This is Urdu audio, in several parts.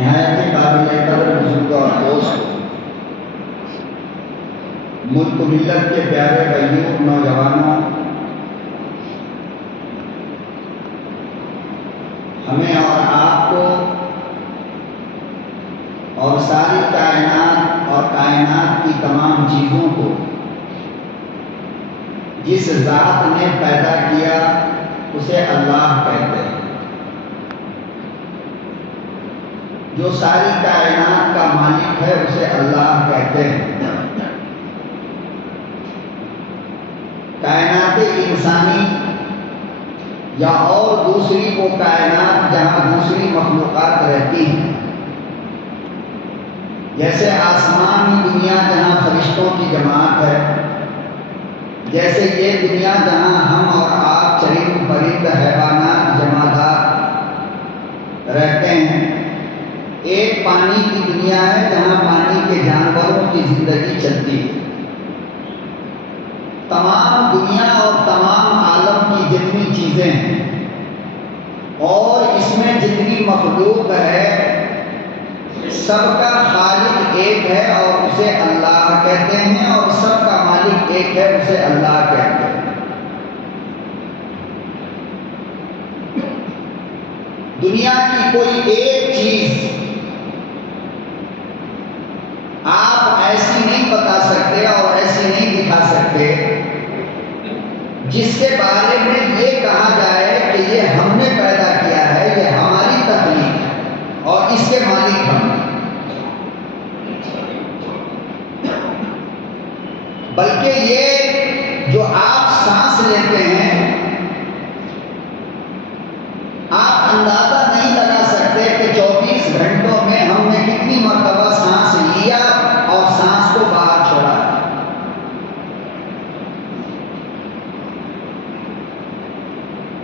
نہایت قابل قدر بزرگ اور دوست ملک و ملت کے پیارے بھائیوں نوجوانوں، ہمیں اور آپ کو اور ساری کائنات اور کائنات کی تمام چیزوں کو جس ذات نے پیدا کیا اسے اللہ کہتے ہیں۔ جو ساری کائنات کا مالک ہے اسے اللہ کہتے ہیں۔ کائنات انسانی یا اور دوسری وہ کائنات جہاں دوسری مخلوقات رہتی ہیں، جیسے آسمانی دنیا جہاں فرشتوں کی جماعت ہے، جیسے یہ دنیا جہاں ہم اور آپ چرند پرند حیوانات جمادات رہتے ہیں، ایک پانی کی دنیا ہے جہاں پانی کے جانوروں کی زندگی چلتی ہے۔ تمام دنیا اور تمام عالم کی جتنی چیزیں ہیں اور اس میں جتنی مخلوق ہے، سب کا خالق ایک ہے اور اسے اللہ کہتے ہیں، اور سب کا مالک ایک ہے، اسے اللہ کہتے ہیں۔ دنیا کی کوئی ایک چیز آپ ایسی نہیں بتا سکتے اور ایسی نہیں دکھا سکتے جس کے بارے میں یہ کہا جائے کہ یہ ہم نے پیدا کیا ہے، یہ ہماری تخلیق ہے اور اس کے مالک ہم ہیں۔ بلکہ یہ جو آپ سانس لیتے ہیں، آپ اندازہ نہیں لگا سکتے کہ 24 گھنٹوں میں ہم نے کتنی مرتبہ سانس لیا اور سانس کو باہر چھوڑا۔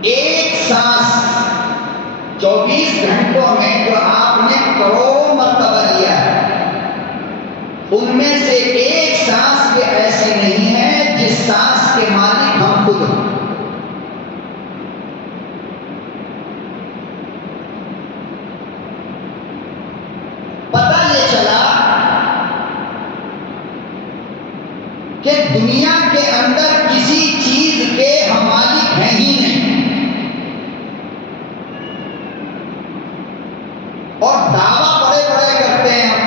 ایک سانس 24 گھنٹوں میں جو آپ نے کروڑوں مرتبہ لیا ہے، ان میں سے ایک سانس بھی ایسی نہیں ہے جس سانس کے مالک ہم خود ہیں۔ پتہ یہ چلا کہ دنیا کے اندر کسی چیز کے ہم مالک ہیں ہی نہیں، اور دعویٰ بڑے بڑے کرتے ہیں ہم،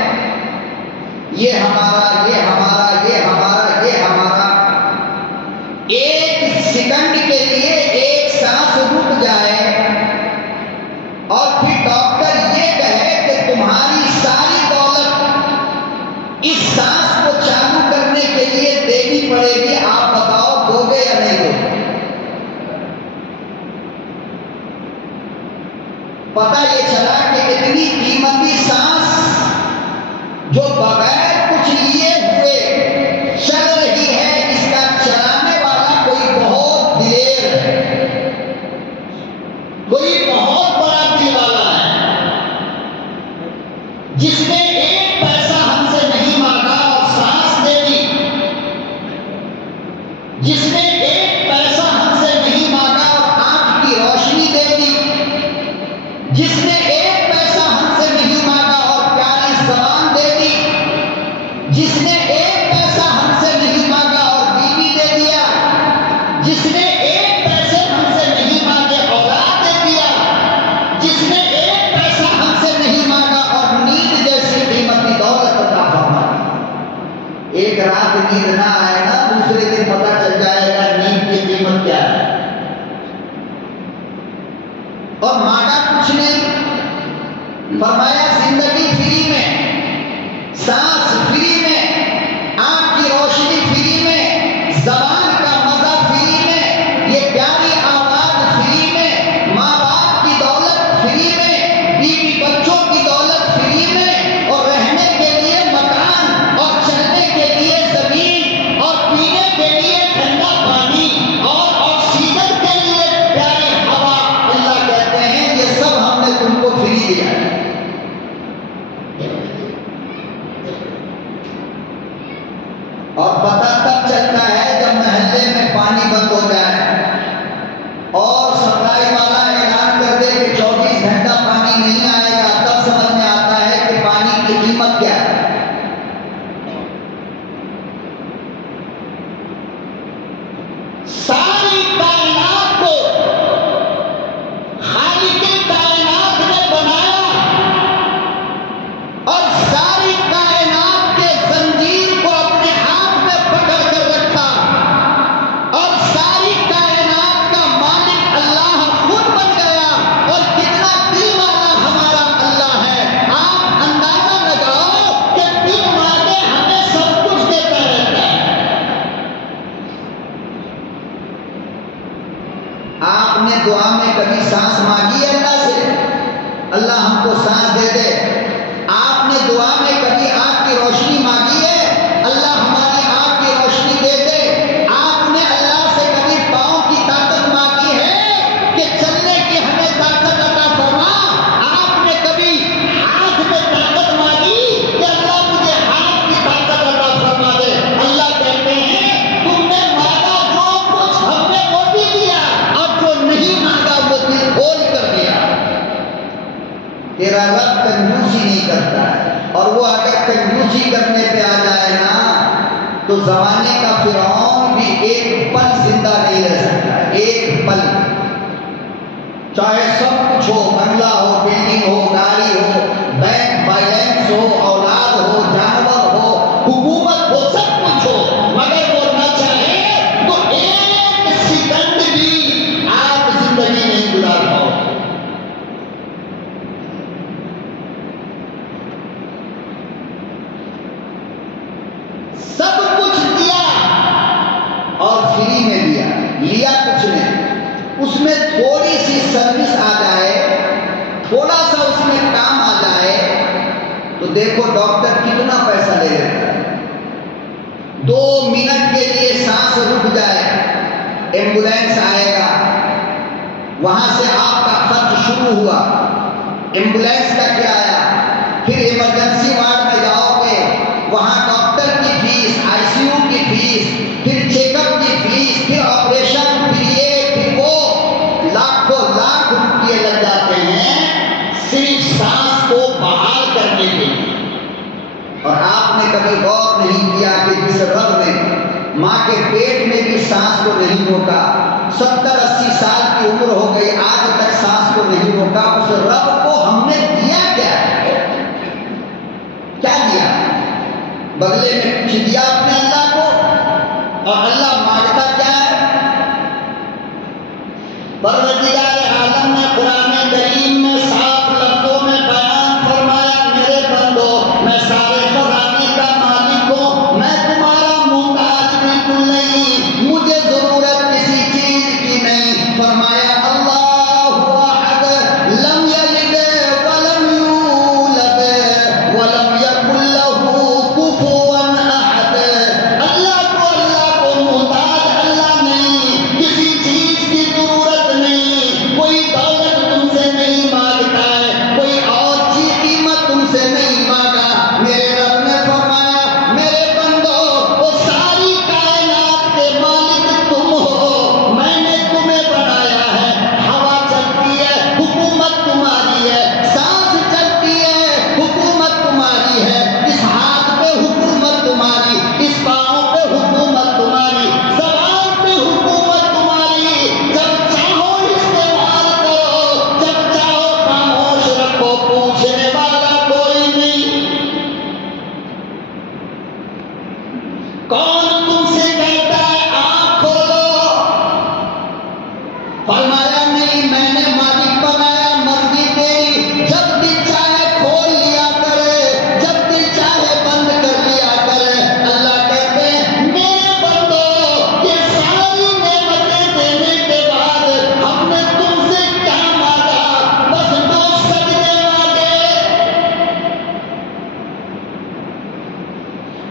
یہ ہمارا، یہ ہمارا، یہ ہمارا، یہ ہمارا۔ ایک سیکنڈ کے لیے ایک سانس رک جائے اور پھر ڈاکٹر یہ کہے کہ تمہاری ساری دولت اس سانس کو چالو کرنے کے لیے دینی پڑے گی، آپ بتاؤ دو گے یا نہیں دو گے؟ پتہ یہ چلا کہ اتنی قیمتی سانس جو بغیر کچھ لیے ہوئے چل رہی ہے، اس کا چلانے والا کوئی بہت دلیر ہے، کوئی بہت بڑا دل والا ہے، جس نے ایک پیسہ ہم سے نہیں مانگا اور سانس دے دی، جس نے ایک پیسہ ہم سے نہیں مانگا اور آنکھ کی روشنی دے دی، جس نے ایک پیسہ ہم سے نہیں مانگا اور پیاری زبان دے دی، جس نے ایک پیسہ ہم سے نہیں مانگا اور بیوی دے دیا، جس نے ایک پیسے ہم سے نہیں مانگے اولاد دے دیا، جس نے ایک پیسہ ہم سے نہیں مانگا اور نیند جیسی قیمتی دولت عطا فرما دی۔ ایک رات نیند نہ آئے نا، دوسرے دن پتہ چل جائے گا نیند کی قیمت کیا ہے۔ اور مانگا کچھ نہیں، فرمایا زندگی فری میں، سانس فری میں، آنکھ کی روشنی فری میں، زبان کا مزہ فری میں، یہ پیاری آواز فری میں، ماں باپ کی دولت فری میں، بیوی بچوں کی دولت فری میں، اور رہنے کے لیے مکان اور چلنے کے لیے زمین اور پینے کے لیے ٹھنڈا پانی اور آکسیجن کے لیے پیاری ہوا، اللہ کہتے ہیں یہ سب ہم نے تم کو فری دیا ہے۔ کو سانس دے دے. آپ نے دعا میں کبھی آنکھ کی روشنی مانگی ہے؟ اللہ ہماری آنکھ کی روشنی دے دے. آپ نے اللہ سے کبھی پاؤں کی طاقت مانگی ہے کہ چلنے کی ہمیں طاقت عطا فرما؟ آپ نے کبھی ہاتھ میں طاقت مانگی کہ اللہ مجھے ہاتھ کی طاقت عطا فرما دے؟ اللہ کہتے ہیں تم نے مانگا جو کچھ ہم نے وہ بھی دیا، اور جو نہیں مانگا وہ دل کھول کر دیا. تیرا رب کنجوسی نہیں کرتا ہے، اور وہ اگر کنجوسی کرنے پہ آ جائے نا تو زمانے کا فرعون بھی ایک پل زندہ نہیں رہ سکتا. ایک پل، چاہے سب کچھ ہو، بنگلہ ہو، بلڈنگ ہو، گاڑی ہو، بینک بیلنس ہو، اولاد ہو، جانور ہو، حکومت ہو، سب کچھ ہو، مگر وہ نہ چاہے تو ایک سیکنڈ بھی آپ زندگی نہیں گزار پاؤ. سب کچھ دیا اور فری میں دیا، لیا کچھ نہیں. اس میں تھوڑی سی سروس آ جائے، تھوڑا سا اس میں کام آ جائے تو دیکھو ڈاکٹر کتنا پیسہ لے لیتا ہے. 2 منٹ کے لیے سانس رک جائے، ایمبولینس آئے گا، وہاں سے آپ کا خرچ شروع ہوا، ایمبولینس کا کرایہ، پھر ایمرجنسی وارڈ میں جاؤ گے، وہاں ڈاکٹر کی فیس، آئی سی یو کی فیس، پھر چیک اپ کی فیس، پھر آپریشن، پھر یہ پھر وہ، لاکھوں لاکھ روپئے لگ جاتے ہیں صرف سانس کو بحال کرنے کے لیے. اور آپ نے کبھی غور نہیں کیا کہ جس رب نے ماں کے پیٹ میں بھی سانس کو نہیں روکا، 70-80 سال کی عمر ہو گئی آج تک سانس کو نہیں روکا، اس رب کو ہم نے دیا کیا ہے؟ کیا دیا؟ بدلے میں کچھ دیا اپنے اللہ کو؟ اور اللہ مانگتا کیا ہے؟ پروردگار عالم نے قرآن کریم میں صاف لفظوں میں بیان فرمایا، میرے بندو میں سارے خزانے کا مالک ہوں، میں تمہارا محتاج بالکل نہیں، مجھے ضرورت کسی چیز کی نہیں. فرمایا اللہ احد لم یلد ولم یولد ولم یکن لہ کفوا احد. اللہ کو محتاج اللہ نہیں، کسی چیز کی ضرورت نہیں، کوئی دولت تم سے نہیں مانگتا ہے، کوئی اور چیز قیمت تم سے نہیں مانگا. میرے رب نے فرمایا میرے بندو وہ ساری کائنات کے مالک تم ہو، میں نے تمہیں بنایا ہے. ہوا چلتی ہے حکومت تمہاری ہے، سانس چلتی ہے حکومت تمہاری ہے، اس ہاتھ پہ حکومت تمہاری، اس پاؤں پہ حکومت تمہاری، زبان پہ حکومت تمہاری. جب چاہو استعمال کرو، جب چاہو خاموش رکھو، پوچھنے والا کوئی نہیں. کون تم سے کہتا ہے آنکھ کھولو؟ فرمایا نہیں، میں نے مالک بنایا، مرضی تیری، جب دل چاہے کھول لیا کرے، جب دل چاہے بند کر لیا کرے. اللہ کہتے ہیں میرے بندو یہ ساری نعمتیں دینے کے بعد ہم نے تم سے کیا مانگا؟ بس 2 سجدے مانگے،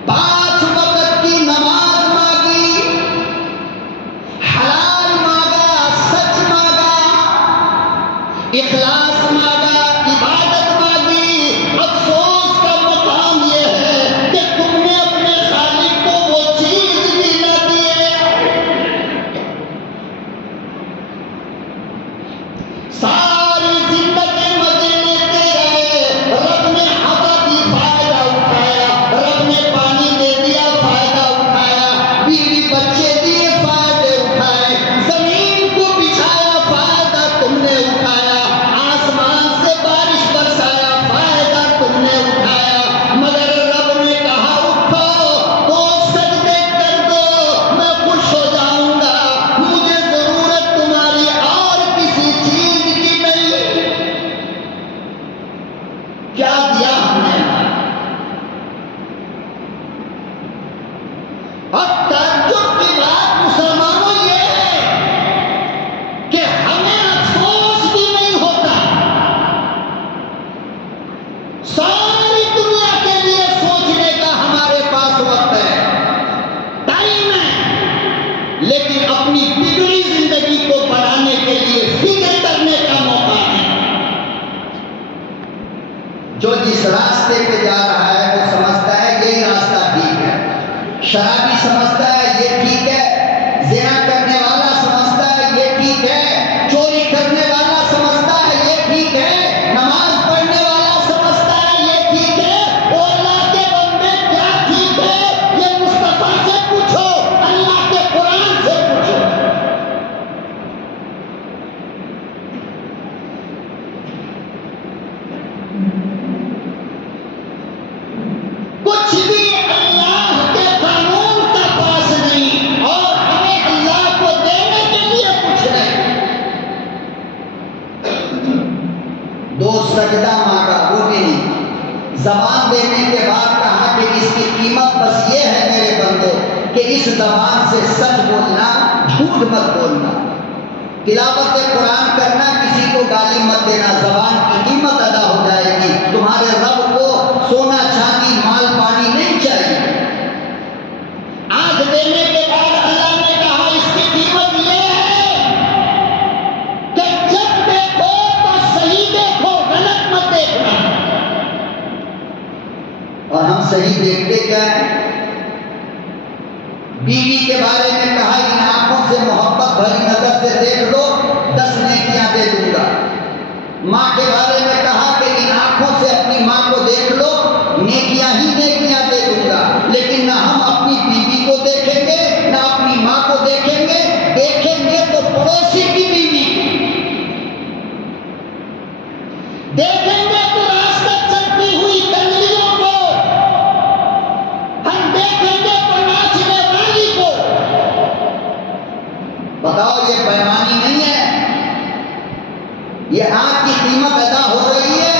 5 وقت کی نماز مانگی، حلال مانگا، سچ مانگا، اخلاص مانگا، عبادت مانگی. افسوس کا مقام یہ ہے کہ تم نے اپنے خالق کو وہ چیز بھی نہ دیے. ساری زندگی مزے لیتے رہے، رب نے ہوا دی فائدہ اٹھایا، رب نے پانی دے دیا فائدہ اٹھایا، بیوی بچے دیے فائدے اٹھائے، زمین کو بچھایا فائدہ تم نے اٹھایا، آسمان سے بارش برسایا فائدہ تم نے اٹھایا. مگر رب نے کہا اٹھو 2 سجدے کر دو، میں خوش ہو جاؤں گا، مجھے ضرورت تمہاری اور کسی چیز کی نہیں. کیا دیا ہم نے؟ اور تعجب کی بات مسلمانوں یہ ہے کہ ہمیں افسوس بھی نہیں ہوتا جو جس راستے پہ جا رہا ہے وہ سمجھتا ہے یہی راستہ ٹھیک ہے، شرابی سمجھتا ہے یہ ٹھیک ہے، زنا کرنے والا سمجھتا ہے یہ ٹھیک ہے، چوری کرنے والا سمجھتا ہے یہ ٹھیک ہے، نماز پڑھنے والا سمجھتا ہے یہ ٹھیک ہے۔ او اللہ کے بندے کیا ٹھیک ہے؟ یہ مصطفیٰ سے پوچھو، اللہ کے قرآن سے پوچھو۔ کچھ بھی اللہ کے قانون کا پاس نہیں، اور ہمیں اللہ کو دینے کے لیے کچھ نہیں۔ دو سجدہ مانگا وہ بھی نہیں، زبان دینے کے بعد کہا کہ اس کی قیمت بس یہ ہے میرے بندو کہ اس زبان سے سچ بولنا، جھوٹ مت بولنا، تلاوت قرآن کرنا، کسی کو گالی مت دینا، زبان کی قیمت ادا ہو جائے گی۔ تمہارے رب کو سونا چاندی مال پانی نہیں چاہیے۔ آنکھ دینے کے بعد اللہ نے کہا اس کی قیمت یہ ہے کہ جب دیکھو تو صحیح دیکھو، غلط مت دیکھنا۔ اور ہم صحیح دیکھتے کیا ہیں؟ بیوی کے بارے میں کہا ان آنکھوں سے محبت بھری نظر سے دیکھ لو 10 نیکیاں دے دوں گا۔ ماں کے بارے میں کہا کہ ان آنکھوں سے اپنی ماں کو دیکھ لو، نیکیاں ہی نیکیاں دے دوں گا۔ لیکن نہ ہم اپنی بیوی کو دیکھیں گے نہ اپنی ماں کو دیکھیں گے، دیکھیں گے تو پڑوسی کی بیوی دیکھیں گے تو راستہ چلتی ہوئی کنجریوں کو، ہم دیکھیں گے تو ناچنے والی کو۔ بتاؤ یہ بےایمانی نہیں ہے؟ یہ آنکھ کی قیمت ادا ہو رہی ہے؟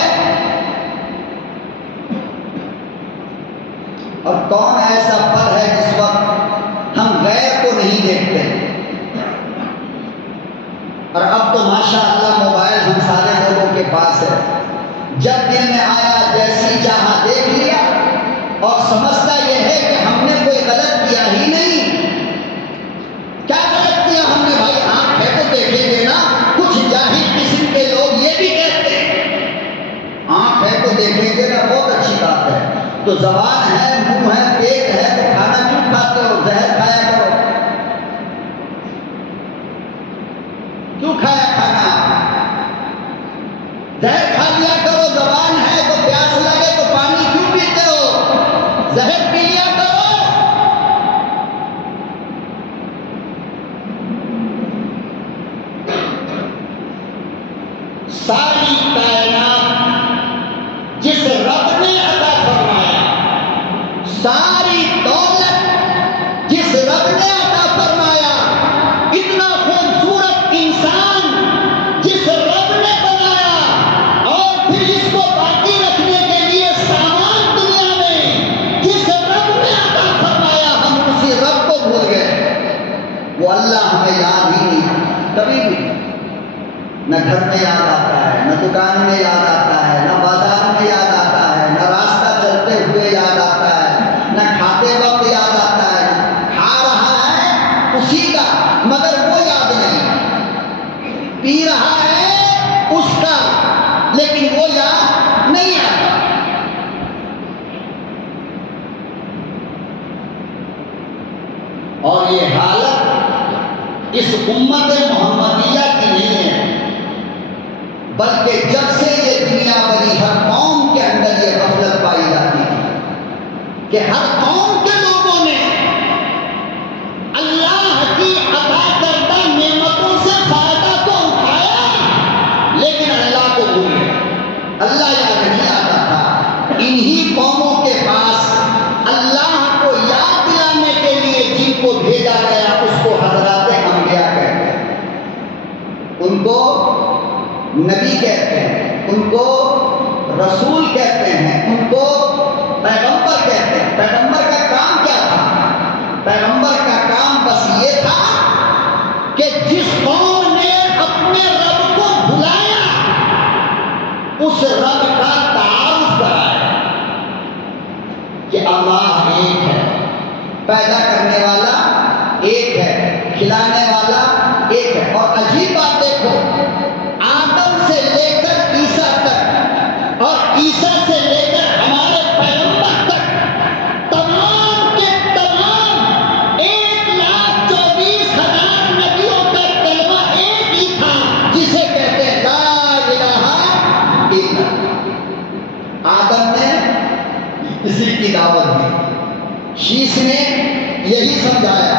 اور کون ایسا پل ہے جس وقت ہم غیر کو نہیں دیکھتے؟ اور اب تو ماشاءاللہ موبائل ہم سارے لوگوں کے پاس ہے، جب دل میں آیا جیسی چاہا دیکھ لیا، اور سمجھتا یہ ہے کہ ہم نے کوئی غلط کیا ہی نہیں۔ کیا غلط کیا ہم نے بھائی؟ آنکھ ہے تو دیکھیں گے نا۔ کچھ جاہل قسم کے لوگ یہ بھی کہتے ہیں آنکھ ہے تو دیکھیں گے نا، بہت اچھی بات ہے، تو زبان ہے، منہ ہے، پیٹ ہے، تو کھانا کیوں کھاتے ہو؟ زہر کھایا کرو۔ کیوں کھایا کھانا؟ زہر کھا لیا کرو۔ زبان ہے تو پیاس لگے تو پانی کیوں پیتے ہو؟ زہر پی لیا کرو۔ ساری کائنات جس رب نے عطا فرمایا، ساری دولت جس رب نے عطا فرمایا، اتنا خوبصورت انسان جس رب نے بنایا، اور پھر اس کو باقی رکھنے کے لیے سامان دنیا میں جس رب نے عطا فرمایا، ہم اسی رب کو بھول گئے۔ وہ اللہ ہمیں یاد ہی نہیں، کبھی بھی نہ گھر میں یاد آتا ہے، نہ دکان میں یاد آتا ہے، نہ بازار میں یاد آتا ہے، نہ راستہ چلتے ہوئے یاد آتا ہے، نہ کھاتے وقت یاد آتا ہے۔ کھا رہا ہے اسی کا مگر وہ یاد نہیں، پی رہا ہے اس کا لیکن وہ یاد نہیں آتا۔ اور یہ حالت اس امت محمدیہ کی نہیں ہے، بلکہ جب سے یہ دنیا بنی ہر قوم کے اندر یہ غفلت پائی جاتی ہے کہ ہر قوم کے لوگوں نے اللہ کی عطا کردہ نعمتوں سے فائدہ تو اٹھایا لیکن اللہ کو بھول گئے۔ اللہ یاد نہیں آتا تھا۔ انہی قوموں کے پاس اللہ کو یاد دلانے کے لیے جن کو بھیجا گیا اس کو حضرات انبیاء کہتے ہیں، ان کو نبی کہتے ہیں، ان کو رسول کہتے ہیں، ان کو پیغمبر کہتے ہیں۔ پیغمبر کا کام کیا تھا؟ پیغمبر کا کام بس یہ تھا کہ جس قوم نے اپنے رب کو بھلایا اس رب کا تعارف کرایا کہ اللہ ایک ہے، پیدا کرنے والا ایک ہے، کھلانے والا ایک ہے۔ اور عجیب بات دیکھو، آدم سے لے کر عیسیٰ تک اور عیسیٰ عیسیٰ سے لے کر ہمارے پیغمبر تک تمام کے تمام 1,24,000 نبیوں کا کلمہ ایک ہی تھا، جسے کہتے ہیں لا الہ الا اللہ۔ آدم نے اسی کی دعوت دی، شیش نے یہی سمجھایا،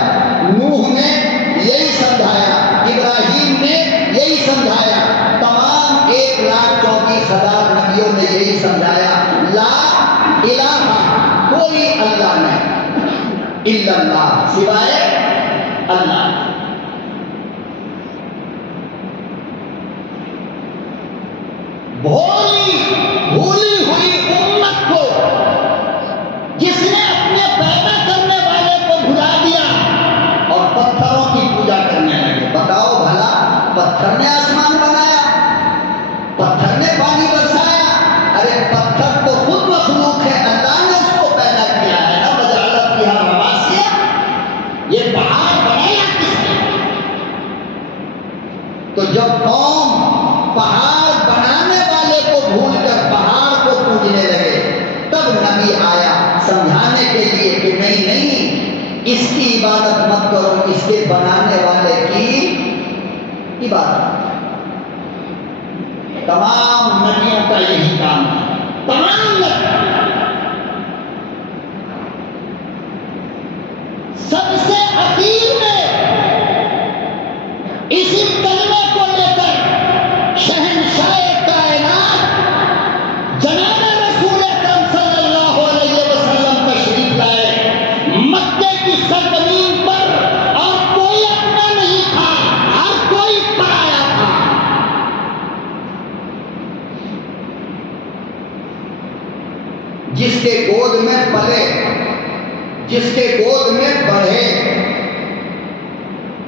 نوح نے یہی سمجھایا، ابراہیم نے یہی سمجھایا، تمام 1,24,000 نبیوں نے یہی سمجھایا، لا الہ، کوئی اللہ نہیں، الا اللہ، سوائے اللہ۔ بھولی ہوئی امت کو جس نے اپنے پیدا کرنے والے کو بھلا دیا اور پتھروں کی پوجا کرنے لگے۔ بتاؤ بھلا، پتھر نے آسمان بنایا، پتھر نے پانی برسایا؟ ارے پتھر تو خود مخلوق ہے، اللہ نے اس کو پیدا کیا ہے نا، وجعل فیہا رواسیا، یہ پہاڑ بنایا کس نے؟ تو جب قوم پہاڑ بنانے والے کو بھول کر پہاڑ کو پوجنے لگے، تب نبی آیا سمجھانے کے لیے کہ نہیں نہیں، اس کی عبادت مت کرو، اس کے بنانے والے کی عبادت۔ تمام نبیوں کا یہی کام ہے، تمام نبی سب سے اخیر میں اسی کلمے کو لے کر شہنشاہ کائنات جناب رسول اکرم صلی اللہ علیہ وسلم تشریف لائے مکے کی سرزمین پر، اور کوئی اپنا نہیں تھا، ہر کوئی پرایا تھا۔ جس کے گود میں پلے، جس کے گود میں بڑھے،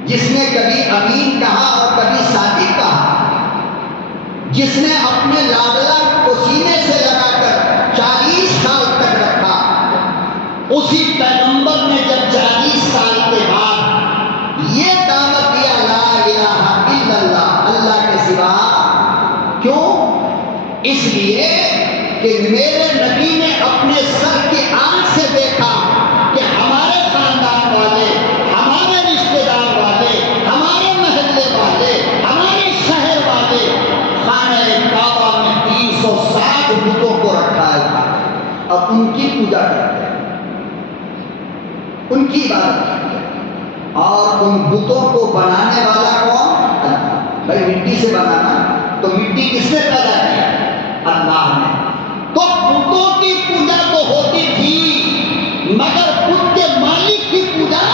جس نے کبھی امین کہا اور کبھی صادق کہا، جس نے اپنے لاڈلا کو سینے سے لگا کر 40 سال تک رکھا، اسی پیغمبر نے جب 40 سال کے بعد یہ دعوت دیا لا الہ الا اللہ، اللہ کے سوا، کیوں؟ اس لیے کہ میرے نبی نے اپنے سر کی آنکھ سے دیکھا کہ ہمارے خاندان والے، ہمارے رشتے دار والے، ہمارے محلے والے، ہمارے شہر والے خانہ کعبہ میں 360 بتوں کو رکھا ہے، اب ان کی پوجا کرتے ہیں، ان کی عبادت کرتے ہیں، اور ان بتوں کو بنانے والا کون؟ اللہ۔ بھائی مٹی سے بنانا تو مٹی کس نے پیدا کیا؟ اللہ نے۔ تو بتوں کی پوجا تو ہوتی تھی، مگر بت کے مالک کی پوجا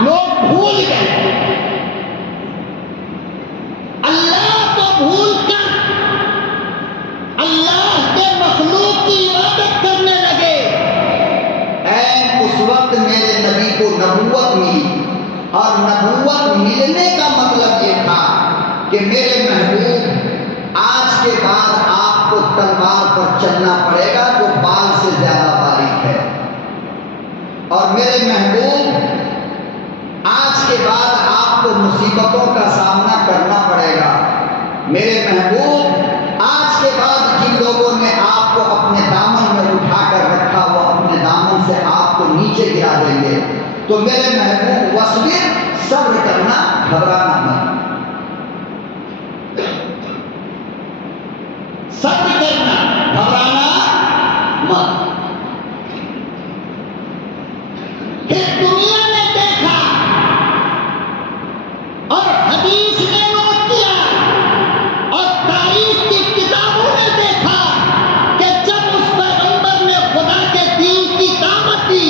لوگ بھول گئے۔ اللہ کو بھول کر اللہ کے مخلوق کی عبادت کرنے لگے۔ اس وقت میرے نبی کو نبوت ملی، اور نبوت ملنے کا مطلب یہ تھا کہ میرے محبوب آج کے بعد آپ کو تلوار پر چلنا پڑے گا جو بال سے زیادہ باریک ہے، اور میرے محبوب آج کے بعد آپ کو مصیبتوں کا سامنا کرنا پڑے گا۔ میرے محبوب آج کے بعد جن لوگوں نے آپ کو اپنے دامن میں اٹھا کر رکھا، وہ اپنے دامن سے آپ کو نیچے گرا دیں گے، تو میرے محبوب وصبر، صبر کرنا، گھبرانا مت، صبر کرنا، گھبرانا مت۔ پھر دنیا نے دیکھا اور حدیث نے نوٹ کیا اور تاریخ کی کتابوں نے دیکھا کہ جب اس پیغمبر نے خدا کے دین کی دعوت دی،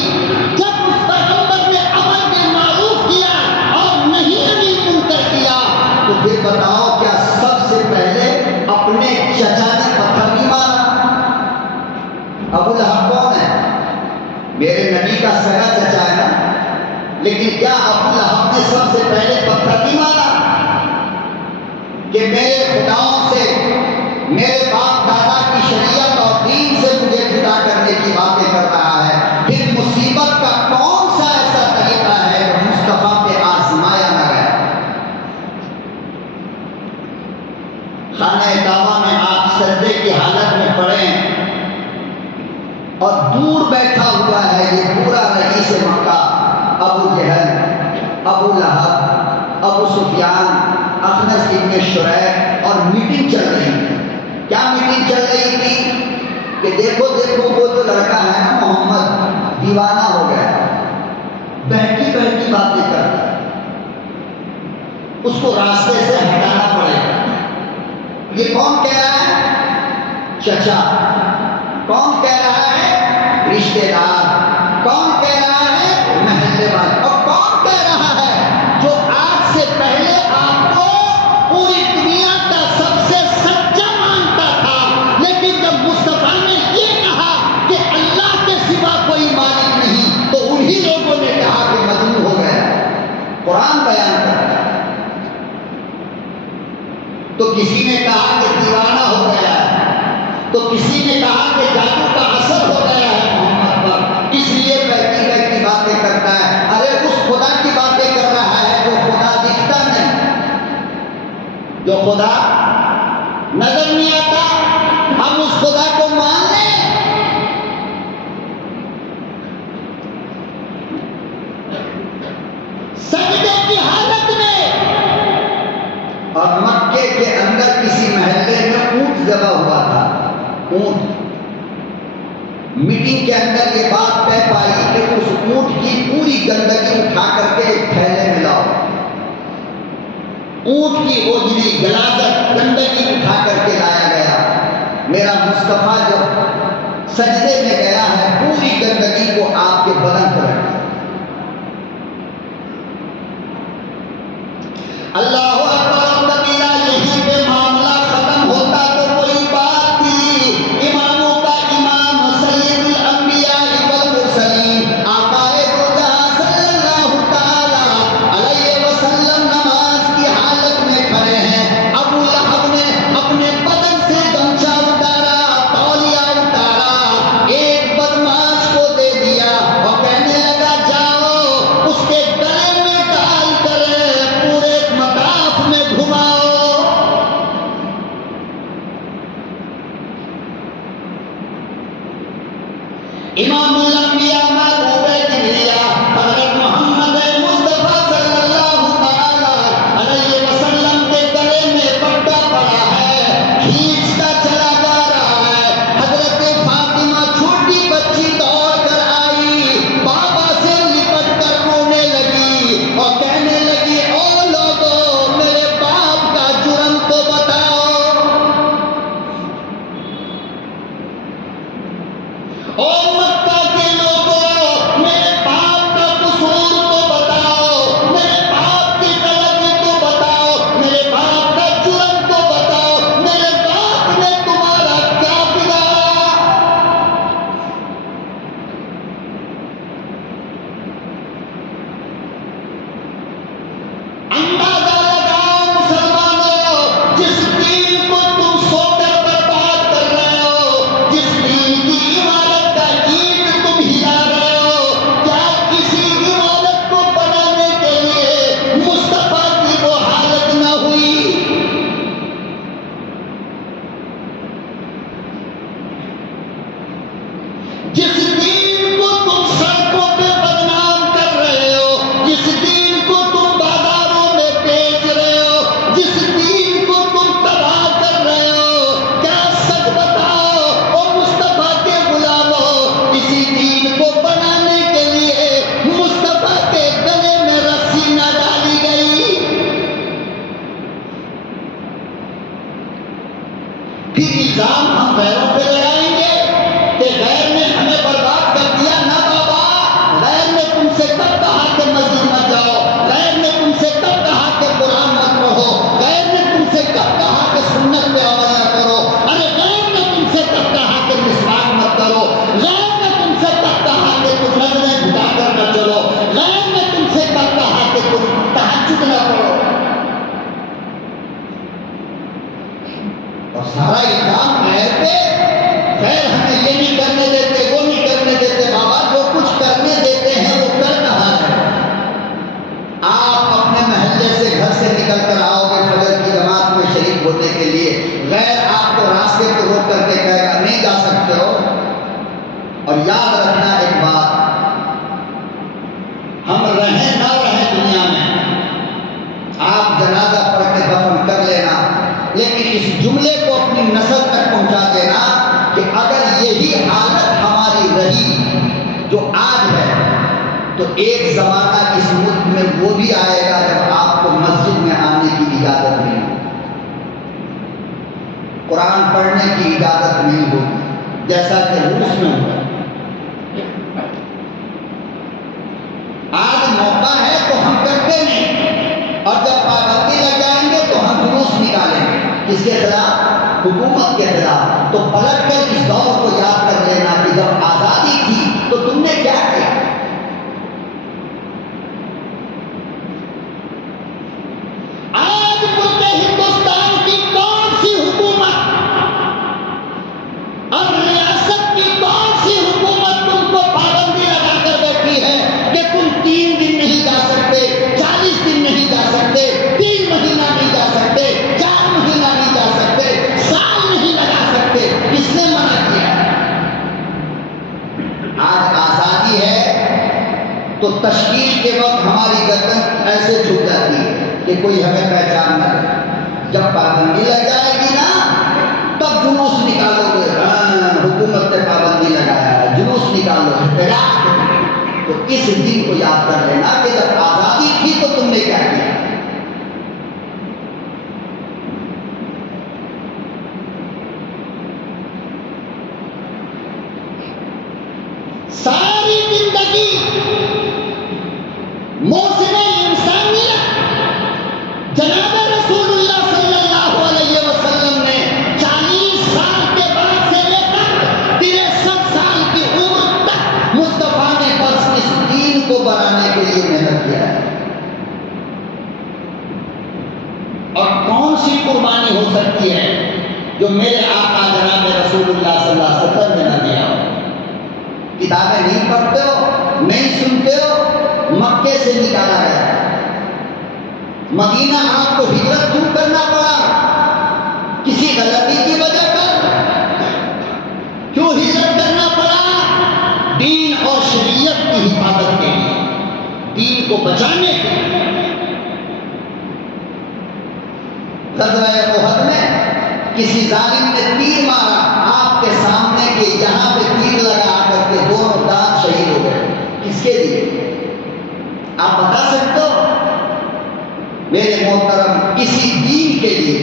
جب اس پیغمبر نے امر بالمعروف کیا اور نہیں انیل منکر کیا، تو پھر بتاؤ کیا سب سے پہلے اپنے چچا نے پتھر نہیں مارا؟ ابو لہب کون ہے؟ میرے نبی کا سگا چچا ہے نا، لیکن کیا ابو لہب نے سب سے پہلے پتھر نہیں مارا کہ میرے خداؤں سے، میرے باپ دادا کی شریعت اور دین سے مجھے جدا کرنے کی باتیں کر رہا ہے؟ پھر مصیبت کا کون سا ایسا طریقہ ہے جو مصطفیٰ پہ آزمایا نہ گیا؟ خانہ کعبہ میں آپ سجدے کی حالت میں پڑے، اور دور بیٹھا ہوا ہے یہ پورا رئیس مکہ، ابو جہل، ابو لہب، ابو سفیان، اخنس ابن شریح، اور میٹنگ چل رہی تھی۔ کیا میٹنگ چل رہی تھی کہ دیکھو دیکھو وہ جو لڑکا ہے نا محمد، دیوانہ ہو گیا، بہتی بہتی باتیں کرتا ہے، اس کو راستے سے ہٹانا پڑے گا۔ یہ کون کہہ رہا ہے؟ چچا۔ کون کہہ رہا ہے؟ رشتے دار۔ کون کہہ رہا ہے؟ محلے والے۔ اور کون کہہ رہا ہے؟ جو آج سے پہلے آپ کو پوری دنیا کا سب سے سچا مانتا تھا، لیکن جب مصطفیٰ نے یہ کہا کہ اللہ کے سوا کوئی مالک نہیں، تو انہی لوگوں نے کہا کہ مجنون ہو گیا۔ قرآن بیان کرتا ہے۔ تو کسی نے کہا کہ دیوانہ ہو گیا ہے، تو کسی نے کہا کہ جادو کا اثر ہو گیا ہے محمد پر، اس لیے بہتی بہتی باتیں کرتا ہے۔ ارے اس خدا کی باتیں کر رہا ہے جو خدا دکھتا نہیں، جو خدا نظر نہیں آتا۔ ہم اس خدا کو مان لیں۔ سجدے کی حالت میں، اور مکے کے اندر کسی محلے میں اونٹ ذبح ہوا تھا، اونٹ۔ میٹنگ کے اندر یہ بات طے پائی کہ اس اونٹ کی پوری گندگی اٹھا کر کے ایک تھیلے میں لاؤ۔ اونٹ کی اوجری غلاظت گندگی اٹھا کر کے لایا گیا۔ میرا مصطفیٰ جب سجدے میں گیا ہے، پوری گندگی کو آپ کے بدن پر رکھا۔ اللہ اکبر کبیرہ، یہیں پہ معاملہ ختم ہوتا تو کوئی بات تھی۔ اماموں کا امام، سید الانبیاء والمرسلین، آقا دو جہاں صلی اللہ تعالی علیہ وسلم نماز کی حالت میں کھڑے ہیں۔ ابو لہب نے اپنے بدن سے گمچھا اتارا، تولیہ اتارا، ایک بدماش کو دے دیا اور کہنے لگا جاؤ اس کے گلے میں ڈال کر پورے مطاف میں گھماؤ۔ امام الانبیاء محبوب کبریا حضرت محمد مصطفیٰ صلی اللہ تعالی علیہ وسلم کے گلے میں پٹا پڑا ہے، کھینچتا چلا جا رہا ہے۔ حضرت فاطمہ چھوٹی بچی دوڑ کر آئی، بابا سے لپٹ کر رونے لگی اور کہنے لگی او لوگو، میرے باپ کا جرم تو بتاؤ، او مکہ کے لوگوں، میرے باپ کا قصور تو بتاؤ، میرے باپ کی غلطی تو بتاؤ، میرے باپ کا جرم تو بتاؤ، میرے باپ نے تمہارا کیا بگاڑا؟ اندازہ لگاؤ مسلمانوں، جس دین کو تم سو کر برباد کر رہے ہو، جس دین کی عمارت کا اینٹ تم ہلا رہے ہو، کیا کسی عمارت کو بنانے کے لیے مصطفیٰ کی وہ حالت نہ ہوئی؟ جس دین کو تم سڑکوں پہ بدنام کر رہے ہو، جس دین کو تم بازاروں میں بیچ رہے ہو، جس دین کو تم تباہ کر رہے ہو، کیا سچ بتاؤ او مصطفیٰ کے غلاموں، اسی دین کو بنانے کے لیے مصطفیٰ کے گلے میں رسی نہ ڈالی گئی؟ پھر الزام ہم غیروں پہ لگائیں گے کہ غیر نے ہمیں برباد اور یاد رکھنا ایک بات، ہم رہیں نہ رہیں دنیا میں، آپ جنازہ پڑھ کے دفن کر لینا، لیکن اس جملے کو اپنی نسل تک پہنچا دینا کہ اگر یہی حالت ہماری رہی جو آج ہے تو ایک زمانہ اس ملک میں وہ بھی آئے گا جب آپ کو مسجد میں آنے کی اجازت نہیں ہوگی، قرآن پڑھنے کی اجازت نہیں ہوگی، جیسا کہ روس میں ہوا۔ آج موقع ہے تو ہم کرتے نہیں، اور جب پابندی لگ جائیں گے تو ہم جلوس نکالیں گے، کس کے خلاف؟ حکومت کے خلاف۔ تو پلٹ کر اس دور کو یاد کر لینا کہ جب آزادی تھی تو تم نے کیا کیا؟ آج ملک ہندوستان کی کون سی حکومت اور ریاست کی کون سی حکومت تم کو پابندی لگا کر بیٹھی ہے کہ تم 3 دن نہیں جا سکتے، 40 دن نہیں جا سکتے، 3 مہینہ نہیں جا سکتے، 4 مہینہ نہیں جا سکتے، سال نہیں لگا سکتے؟ کس نے منع کیا؟ آج آزادی ہے تو تشکیل کے وقت ہماری گردن ایسے جھک جاتی ہے کہ کوئی ہمیں پہچان نہ لے۔ جب پابندی لگ جائے گی نا تب جلوس نکالو گے، حکومت نے پابندی لگایا ہے، جلوس نکالو، احتجاج کرو۔ تو اس دن کو یاد کر لینا کہ جب آزادی تھی تو تم نے کیا کیا۔ ساری زندگی موسم انسانیت جناب رسول اللہ صلی اللہ علیہ وسلم نے 40 سال کے بعد سے لے کر 63 سال کی عمر تک مصطفیٰ نے بس اس دین کو بڑھانے کے لیے محنت کیا ہے۔ اور کون سی قربانی ہو سکتی ہے جو میرے آقا جناب رسول اللہ صلی اللہ علیہ وسلم نے نہ دیا ہو؟ کتابیں نہیں پڑھتے ہو، نہیں سنتے ہو، مکے سے نکالا گیا، مدینہ آپ کو ہجرت کیوں کرنا پڑا؟ کسی غلطی کی وجہ پر کیوں ہجرت کرنا پڑا؟ دین اور شریعت کی حفاظت کے لیے، دین کو بچانے کے لیے۔ غزوہ احد میں کسی ظالم نے تیر مارا آپ کے سامنے کے یہاں پہ تیر لگا کر کے دونوں دانت شہید ہو گئے۔ کس کے لیے؟ آپ بتا سکتے ہو؟ میرے محترم، کسی دین کے لیے،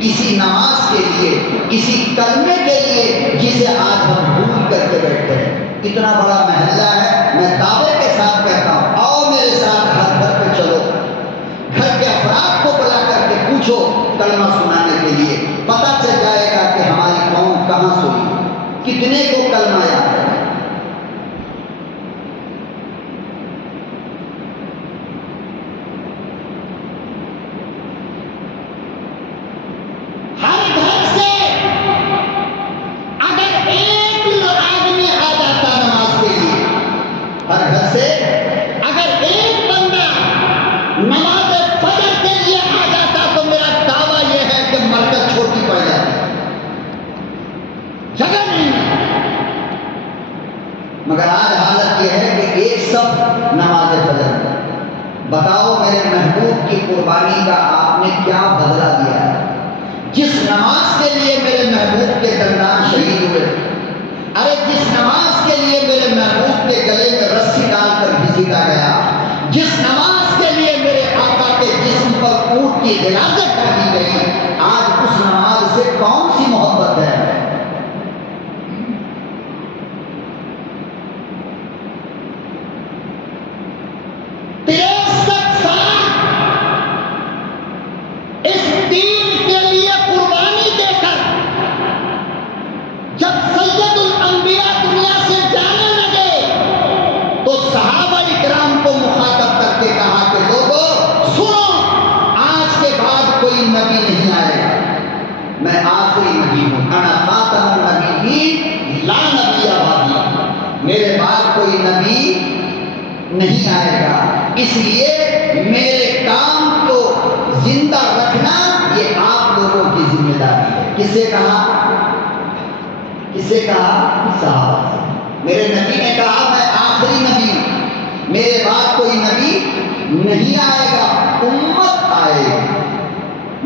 کسی نماز کے لیے، کسی کلمے کے لیے جسے آج ہم بھول کر کے بیٹھتے ہیں۔ اتنا بڑا محلہ ہے، میں دعوے کے ساتھ کہتا ہوں، آؤ میرے ساتھ ہر گھر پہ چلو، گھر کے افراد کو بلا کر کے پوچھو کلمہ سنانے کے لیے، پتہ چل جائے گا کہ ہماری قوم کہاں سوئی، کتنے کو کلمہ یاد ہے۔ ہر گھر سے اگر ایک آدمی آ جاتا نماز کے لیے، ہر گھر سے اگر ایک بندہ نماز فجر کے لیے آ جاتا تو میرا دعویٰ یہ ہے کہ مرکز چھوٹی پڑ جاتی، جگہ نہیں ہے۔ مگر آج حالت یہ ہے کہ ایک صف نماز فجر، بتاؤ میرے محبوب کی قربانی کا آپ نے کیا بدلہ دیا ہے؟ جس نماز کے لیے میرے محبوب کے دندان شہید ہوئے، ارے جس نماز کے لیے میرے محبوب کے گلے میں رسی ڈال کر گھسیٹا گیا، جس نماز کے لیے میرے آقا کے جسم پر اونٹ کی غلاظت ڈالی گئی، آج اس نماز سے کون سی محبت ہے؟ نبی نہیں آئے گا، میں آخری نبی ہوں، انا خاتم النبیین لا نبی بعدی، میرے بعد کوئی نبی نہیں آئے گا، اس لیے میرے کام کو زندہ رکھنا یہ آپ لوگوں کی ذمہ داری ہے۔ کسے کہا؟ کسے کہا؟ صحابہ سے۔ میرے نہیں آئے گا، امت آئے گی۔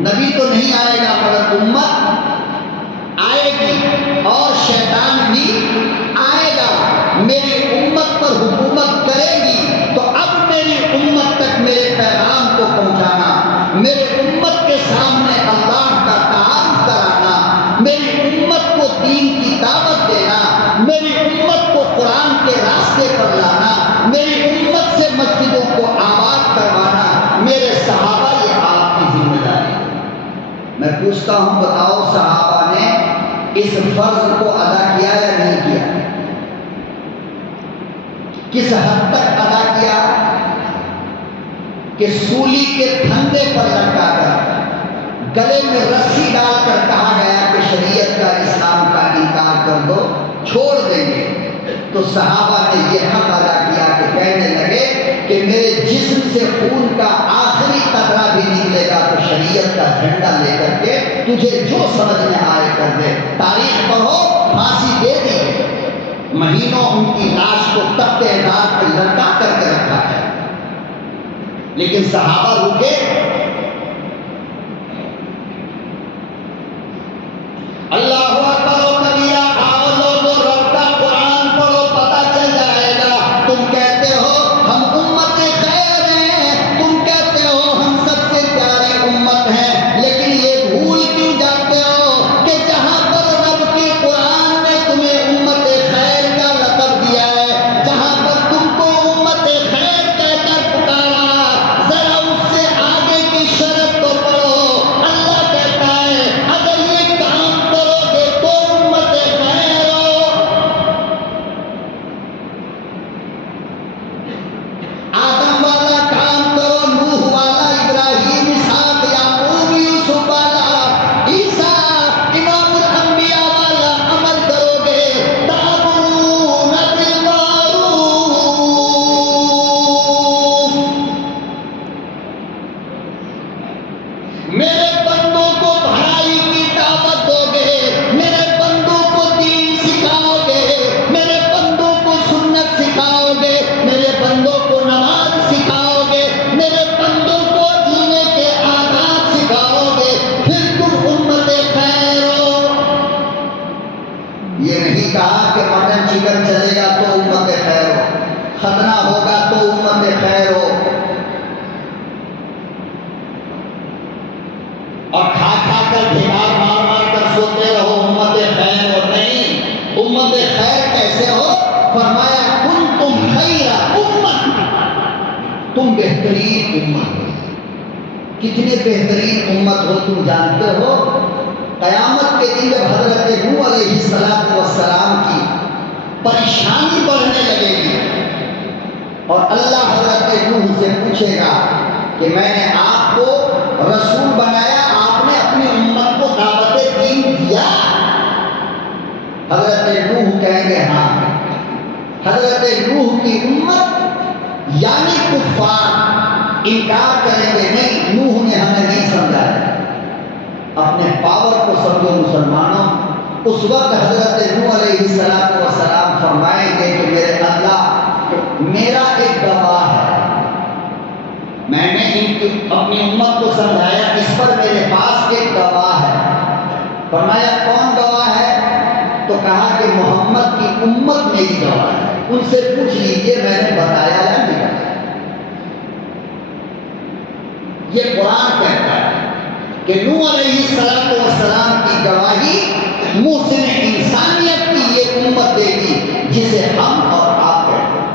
نبی تو نہیں آئے گا مگر امت آئے گی، اور شیطان بھی آئے گا، میری امت پر حکومت کرے گی۔ تو اب میری امت تک میرے پیغام کو پہنچانا، میرے امت کے سامنے اللہ کا تعارف کرانا، میری امت کو دین کی دعوت دینا، میری امت کو قرآن کے راستے پر لانا، میری امت سے مسجدوں کو آباد کروانا، میرے صحابہ یہ آپ کی ذمہ داری ہے۔ میں پوچھتا ہوں، بتاؤ صحابہ نے اس فرض کو ادا کیا یا نہیں کیا؟ کس حد تک ادا کیا کہ سولی کے پھندے پر لٹکا کر گلے میں رسی ڈال کر کہا گیا کہ شریعت کا اسلام کا انکار کر دو، چھوڑ دیں گے۔ تو صحابہ نے یہ حق ادا کیا کہ کہنے لگے کہ میرے جسم سے خون کا آخری قطرہ بھی نکلے گا تو شریعت کا جھنڈا لے کر کے تجھے جو سمجھ میں آئے کر دے۔ تاریخ پڑھو، پھانسی دے دی، مہینوں ان کی لاش کو تختے دار پر لٹکا کر کے رکھا ہے، لیکن صحابہ رکے۔ اللہ اکبر و کبیرہ، آؤ لوگوں رب کا قرآن پڑھو، پتہ چل جائے گا۔ تم کہتے ہو ہم امت خیر ہیں، تم کہتے ہو ہم سب سے پیاری امت ہیں، لیکن یہ بھول کیوں جاتے ہو کہ جہاں پر رب کے قرآن نے تمہیں امت خیر کا لقب دیا ہے، جہاں پر تم کو امت خیر کہہ کر پکارا، ذرا اس سے آگے کی شرط تو پڑھو۔ اللہ کہتا ہے اگر یہ کام کرو گے تو امت خیر ہو۔ آدم والا کام کرو، نوح والا، ابراہیم، اسحاق، یعقوب، یوسف والا، عیسیٰ، امام الانبیاء والا عمل کرو گے، تأمرون بالمعروف، میرے بندوں کو بھلائی کی دعوت دو گے، میرے بندوں کو دین سکھاؤ گے، میرے بندوں کو سنت سکھاؤ گے، میرے بندوں کو نماز سکھاؤ گے، میرے بندوں کو جینے کے آداب سکھاؤ گے، پھر تم امت خیر ہو۔ یہ نہیں کہا کہ مٹن چکن چلے گا تو امت خیر ہو، ختنہ ہوگا تو امت خیر ہو، اور کھا کھا کر ڈھیمار مار مار کر سوتے رہو امت خیر ہو۔ نہیں، امت خیر کیسے ہو؟ فرمایا کنتم خیر امت، تم بہترین امت ہو۔ کتنے بہترین امت ہو تم جانتے ہو؟ قیامت کے دن جب حضرت نوح علیہ السلام کی پریشانی بڑھنے لگے گی اور اللہ حضرت نوح سے پوچھے گا کہ میں نے آپ کو رسول بنایا، آپ نے اپنی امت کو دعوت دین دیا؟ حضرت نوح کہیں گے ہاں۔ حضرت نوح کی امت یعنی کفار انکار کریں گے، نہیں، نوح نے ہمیں نہیں سمجھایا۔ اپنے پاور کو سمجھو مسلمانوں۔ اس وقت حضرت نوح علیہ السلام فرمائیں گے کہ میرے اللہ، میرا ایک گواہ ہے، میں نے اپنی امت کو سمجھایا، اس پر میرے پاس ایک گواہ ہے۔ فرمایا کون گواہ ہے؟ تو کہا کہ محمد کی امت میری گواہ ہے، ان سے پوچھ لیجئے میں نے بتایا یا نہیں بتایا۔ یہ قرآن کہتا ہے کہ نوح علیہ السلام کی گواہی محسن انسانیت کی یہ امت دے گی جسے ہم اور آپ کہتے ہیں۔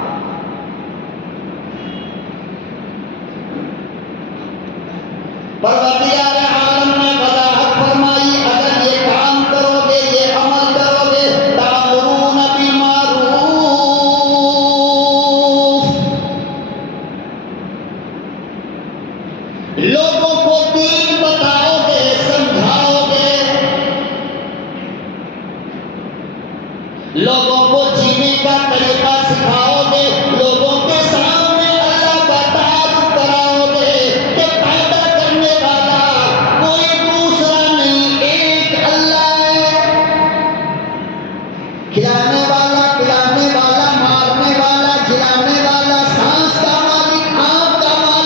پروردگار عالم نے وضاحت فرمائی، اگر یہ کام کرو گے، یہ عمل کرو گے، تأمرون بالمعروف، لوگوں کو دین بتاؤ گے، سمجھاؤ گے، لوگوں کو جینے کا طریقہ سکھاؤ گے، لوگوں کے سامنے اللہ کا تعارف کراؤ گے کہ پیدا کرنے والا کوئی دوسرا نہیں، ایک اللہ ہے، کھلانے والا، پلانے والا، مارنے والا، جلانے والا، سانس کا مالک، آنکھ کا مالک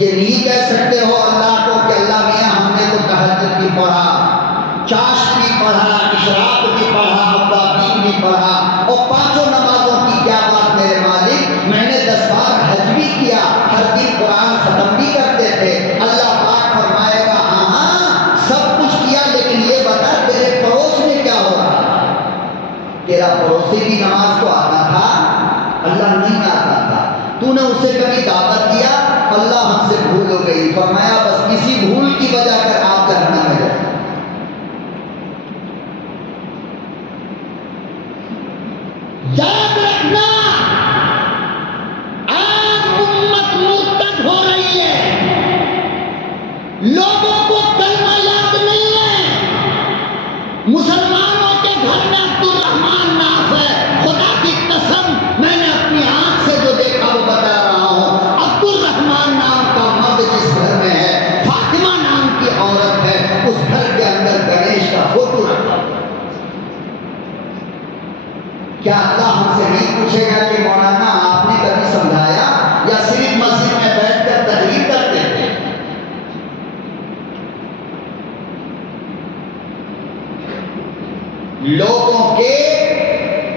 یہ نہیں کہہ سکتے ہو اللہ کو کہ اللہ میاں ہم نے تو تہجد بھی پڑھا، چاشت بھی پڑھا، اشراق بھی پڑھا، ابابین بھی پڑھا، اور پانچوں نمازوں کی کیا بات میرے مالک، میں نے 10 بار حج بھی کیا، ہر دن قرآن ختم بھی کرتے تھے۔ اللہ پاک فرمائے گا ہاں ہاں سب کچھ کیا، لیکن یہ بتا تیرے پڑوس میں کیا ہو رہا تھا؟ تیرا پڑوسی بھی نماز کو آتا تھا؟ اللہ نہیں آتا تھا۔ تو نے اسے کبھی دعوت دیا؟ اللہ ہم سے بھول ہو گئی۔ فرمایا بس کسی بھول کی وجہ کر آپ جہنم میں جائیں۔ یاد رکھنا آج امت مرتد ہو رہی ہے، لوگوں کو کلمہ یاد نہیں ہے۔ مسلمانوں کے گھر میں عبدالرحمان ناف ہے، خدا کی قسم میں نے اپنی آنکھ سے جو دیکھا وہ بتا رہا ہوں۔ عبدالرحمان نام کا مرد جس گھر میں ہے، فاطمہ نام کی عورت ہے، اس گھر کے اندر گنیش کا فوٹو رکھا ہوا ہے۔ کیا اللہ ہم سے نہیں پوچھے گا کہ مولانا آپ نے کبھی سمجھایا یا صرف مسجد میں بیٹھ کر تقریر کرتے تھے؟ لوگوں کے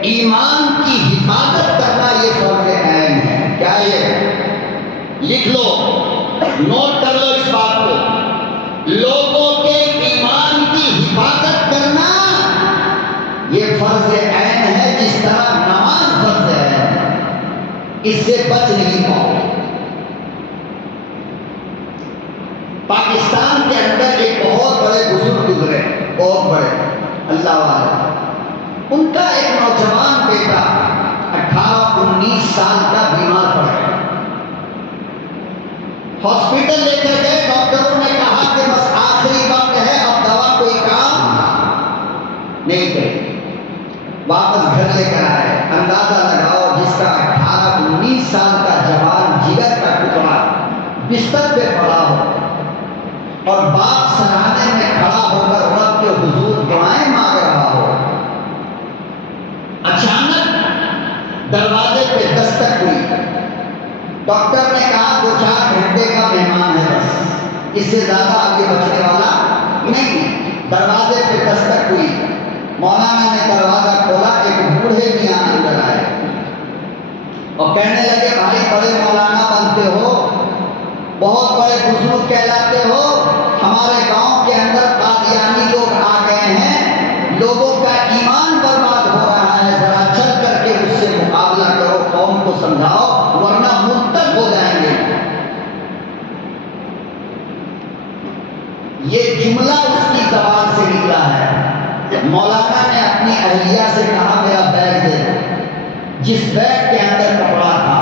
ایمان کی حفاظت کرنا یہ فرض عین ہے۔ کیا یہ لکھ لو، نوٹ کر لو اس بات کو، لوگوں کے ایمان کی حفاظت کرنا یہ فرض عین ہے، جس طرح نماز فرض ہے، اس سے بچ نہیں پاؤ گے۔ پاکستان کے اندر ایک بہت بڑے بزرگ گزرے، بہت بڑے اللہ والے، ان کا ایک نوجوان بیٹا 18-19 سال کا بیمار پڑ گیا۔ ہاسپٹل لے کر گئے، ڈاکٹروں نے کہا کہ بس آخری وقت ہے، اب دوا کوئی کام نہیں کرے۔ واپس گھر لے کر آئے، اندازہ لگاؤ جس کا 18-19 سال کا جوان جگر کا ٹکڑا بستر پہ پڑا ہو اور باپ سرانے میں کھڑا ہو کر رب کے حضور دعائیں مانگ رہا ہو، اچانک دروازے پہ دستک ہوئی۔ ڈاکٹر نے کہا 2-4 گھنٹے کا مہمان ہے، بس اس سے زیادہ آگے بچنے والا نہیں۔ دروازے پہ دستک ہوئی، مولانا نے دروازہ کھولا، ایک بوڑھے میاں اندر آئے اور کہنے لگے بھائی بڑے مولانا بنتے ہو، بہت بڑے بزرگ کہلاتے ہو، ہمارے گاؤں کے اندر قادیانی لوگ آ گئے ہیں، لوگوں کا ایمان برباد ہو رہا ہے، ذرا چل کر کے اس سے مقابلہ کرو، قوم کو سمجھاؤ ورنہ مرتد ہو جائیں گے۔ یہ جملہ اس کی زبان سے نکلا ہے۔ مولانا نے اپنی اہلیہ سے کہا میرا بیگ دے دو۔ جس بیگ کے اندر کپڑا تھا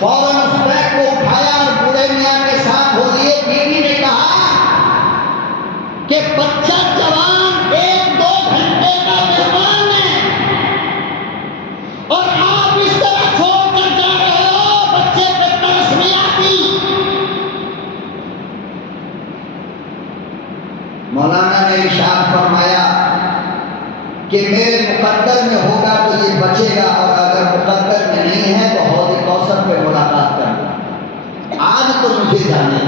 فوراً اس بیگ کو اٹھایا اور بوڑھے میاں کے ساتھ ہو لیے۔ بیوی نے کہا کہ بچہ جوان 1-2 گھنٹے کا مہمان ہے اور آپ اس طرح چھوڑ کر جا رہے ہو، بچے پہ ترس نہیں آتی؟ مولانا نے ارشاد فرمایا کہ میرے مقدر میں ہوگا تو یہ بچے گا، اور اگر مقدر میں نہیں ہے تو حوض کوثر پہ ملاقات کرنا۔ آج تو مجھے جانے،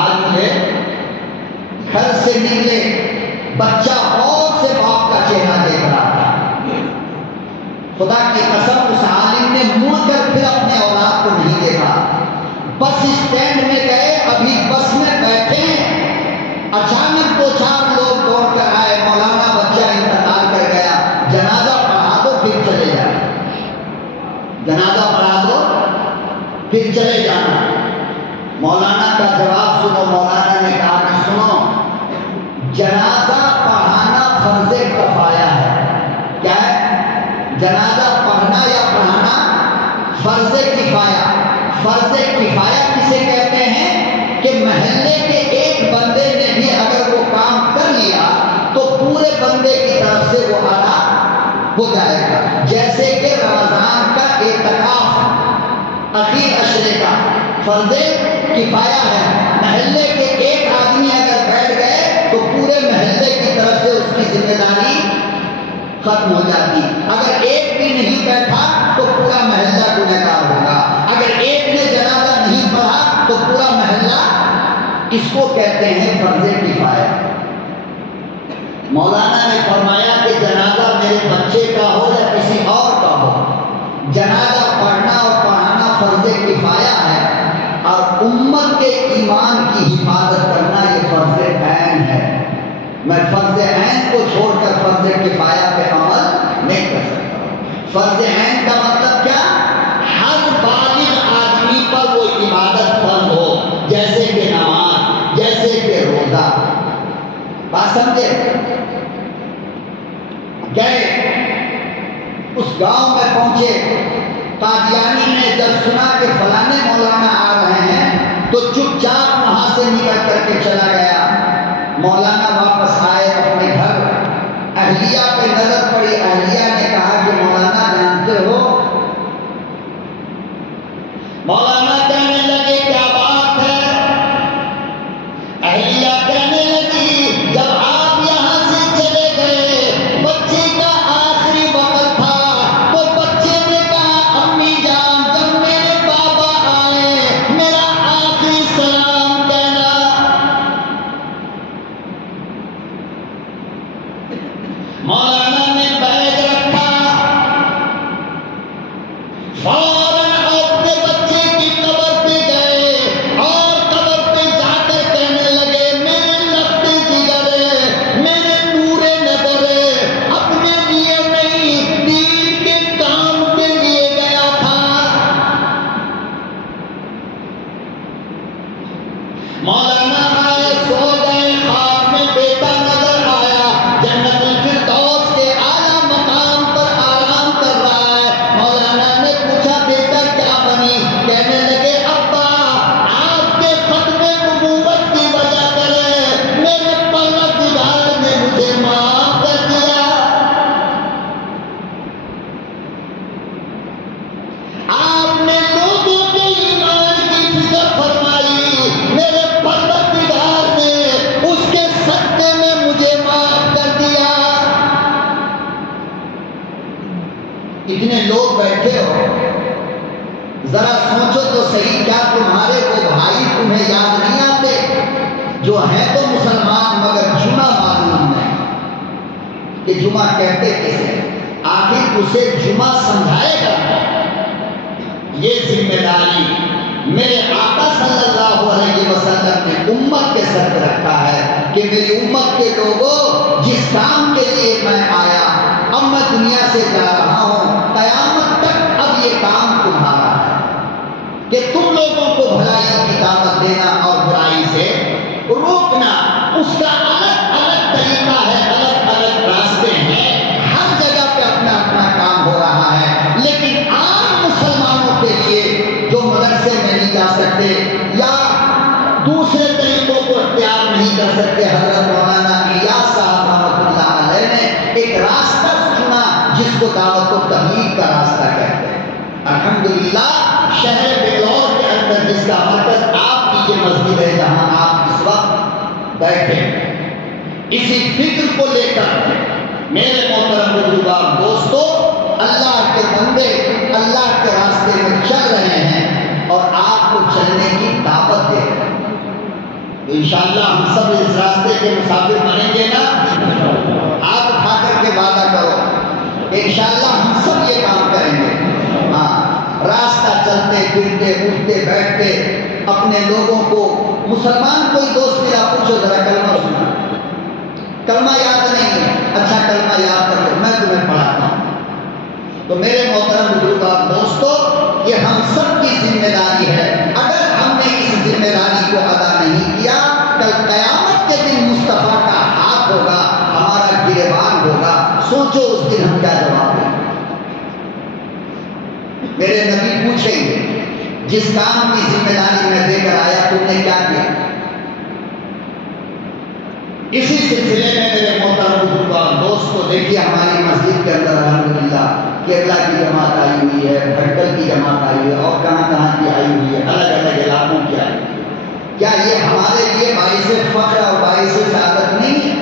آج مجھے گھر سے نکلے، بچہ اور سے باپ کا چہرہ دیکھ رہا تھا۔ خدا کی قسم اس عالم نے مڑ کر پھر اپنے اولاد کو نہیں دیکھا۔ بس اسٹینڈ میں گئے، ابھی بس میں بیٹھے، اچانک 2-4 لوگ دوڑ کر آئے، مولانا بچہ انتقال کر گیا، جنازہ پڑھا دو پھر چلے جانا، جنازہ پڑھا دو پھر چلے جانا۔ مولانا کا جواب سنو، مولانا نے کہا کہ سنو، جنازہ پڑھانا فرض کفایہ ہے۔ کیا ہے؟ جنازہ پڑھنا یا پڑھانا فرض کفایہ۔ فرض کفایہ کسے کہتے ہیں کہ محلے کے ایک بندے نے بھی اگر وہ کام کر لیا تو پورے بندے کی طرف سے وہ ادا ہو جائے گا۔ جیسے کہ رمضان کا اعتکاف اخیر عشرے کا فرض کفایہ ہے، محلے کے ایک آدمی اگر بیٹھ گئے تو پورے محلے کی طرف سے اس کی ذمہ داری ختم ہو جاتی۔ اگر ایک بھی نہیں بیٹھا تو پورا محلہ گنہگار ہوگا۔ اگر ایک نے جنازہ پورا محلہ، اس کو کہتے ہیں فرض کفایہ۔ مولانا نے فرمایا کہ جنازہ میرے بچے کا ہو یا کسی اور کا ہو، جنازہ پڑھنا اور پڑھانا فرض کفایہ ہے، اور امت کے ایمان کی حفاظت کرنا یہ فرض عین ہے۔ میں فرض عین کو چھوڑ کر فرض کفایہ پہ عمل نہیں کر سکتا۔ فرض عین کا مطلب کیا؟ ہر بالغ آدمی پر وہ عبادت فرض ہو، جیسے کہ نماز، جیسے کہ روزہ۔ بات سمجھے؟ گئے اس گاؤں میں پہنچے، قادیانی نے جب سنا کہ فلانے مولانا آ رہے ہیں تو چپ چاپ وہاں سے نکل کر کے چلا گیا۔ مولانا واپس آئے اپنے گھر، اہلیہ پہ نظر پڑی، اہلیہ نے کہا کہ مولانا جانتے ہو؟ مولانا کہنے لگے کیا بات ہے؟ اہلیہ کہنے لگی جب آپ یہاں سے چلے گئے بچے کا آخری وقت تھا تو بچے نے کہا امی جان جب میرے بابا آئے میرا آخری سلام کہنا۔ مولانا نے بیگ رکھا، فوراً اپنے بچے کی قبر پہ گئے اور قبر پہ جا کر کہنے لگے میرے لفظ جگر، میرے نور نظر، اپنے لیے نہیں دین کے کام کے لیے گیا تھا۔ مولانا آئے، سو گئے، خواب میں بیٹا نظر آیا، جنت الفردوس کے اعلیٰ مقام پر آرام کر رہا ہے۔ مولانا نے پوچھا بیٹا کیا بنی؟ کہنے لگے ابا آپ کے ختم نبوت کی وجہ کرے میرے پروردگار نے مجھے معاف کر دیا۔ آپ نے لوگوں کے ایمان کی فکر فرمائی، میرے پروردگار نے اس کے صدقے میں مجھے معاف کر دیا۔ اتنے لوگ بیٹھے ہو، ذرا سوچو تو صحیح، کیا تمہارے وہ بھائی تمہیں یاد نہیں آتے جو ہیں تو مسلمان مگر جمعہ معلوم نہیں کہ جمعہ کہتے کسے؟ آخر اسے جمعہ سمجھائے گا۔ یہ ذمہ داری میرے آقا صلی اللہ علیہ وسلم نے امت کے سر پہ رکھا ہے کہ میری امت کے لوگوں جس کام کے لیے میں آیا اب میں دنیا سے جا رہا ہوں، قیامت تک اب یہ کام تمہارا ہے کہ تم لوگوں کو بھلائی کی دعوت دینا اور برائی سے روکنا۔ اس کا الگ الگ طریقہ ہے، الگ الگ راستے ہیں، ہر جگہ پہ اپنا اپنا کام ہو رہا ہے، لیکن عام مسلمانوں کے لیے جو مدرسے میں نہیں جا سکتے یا دوسرے طریقوں کو اختیار نہیں کر سکتے، حضرت مولانا الیاس صاحب رحمۃ اللہ علیہ نے ایک راستہ چنا جس کو دعوت و تبلیغ کا راستہ کہتے ہیں۔ الحمدللہ شہر بلور کے اندر جس کا مرکز آپ کی یہ مسجد ہے جہاں آپ اس وقت بیٹھے، اسی فکر کو لے کر میرے محترم بزرگان دوستو، اللہ کے بندے اللہ کے راستے میں چل رہے ہیں اور آپ کو چلنے کی دعوت دے رہے ہیں۔ انشاءاللہ ہم سب اس راستے کے مسافر بنیں گے نا؟ ہاتھ اٹھا کر کے وعدہ کرو کہ انشاءاللہ ہم سب یہ کام کریں گے۔ ہاں، راستہ چلتے پھرتے اٹھتے بیٹھتے اپنے لوگوں کو، مسلمان کوئی دوست ملا پوچھو ذرا کلمہ سنا، کلمہ یاد نہیں ہے، اچھا کلمہ یاد کر لو، میں تمہیں پڑھاتا ہوں۔ تو میرے محترم بزرگان دوستو، یہ ہم سب کی ذمہ داری ہے۔ اگر ہم نے اس ذمہ داری کو ادا نہیں کیا، کل قیامت کے دن مصطفیٰ کا ہاتھ ہوگا، ہمارا گریبان ہوگا، سوچو اس دن ہم کیا جواب دیں۔ میرے نبی پوچھیں گے جس کام کی ذمہ داری میں دے کر آیا تم نے کیا کیا؟ اسی سلسلے میں میرے محترم بزرگان دوستو، دیکھیے ہماری مسجد کے اندر الحمدللہ کیرلا کی جماعت آئی ہوئی ہے، بھٹکل کی جماعت آئی ہوئی ہے، اور کہاں کہاں کی آئی ہوئی ہے، الگ الگ علاقوں کی آئی ہوئی ہے۔ کیا یہ ہمارے لیے باعث فخر اور باعث سعادت نہیں ہے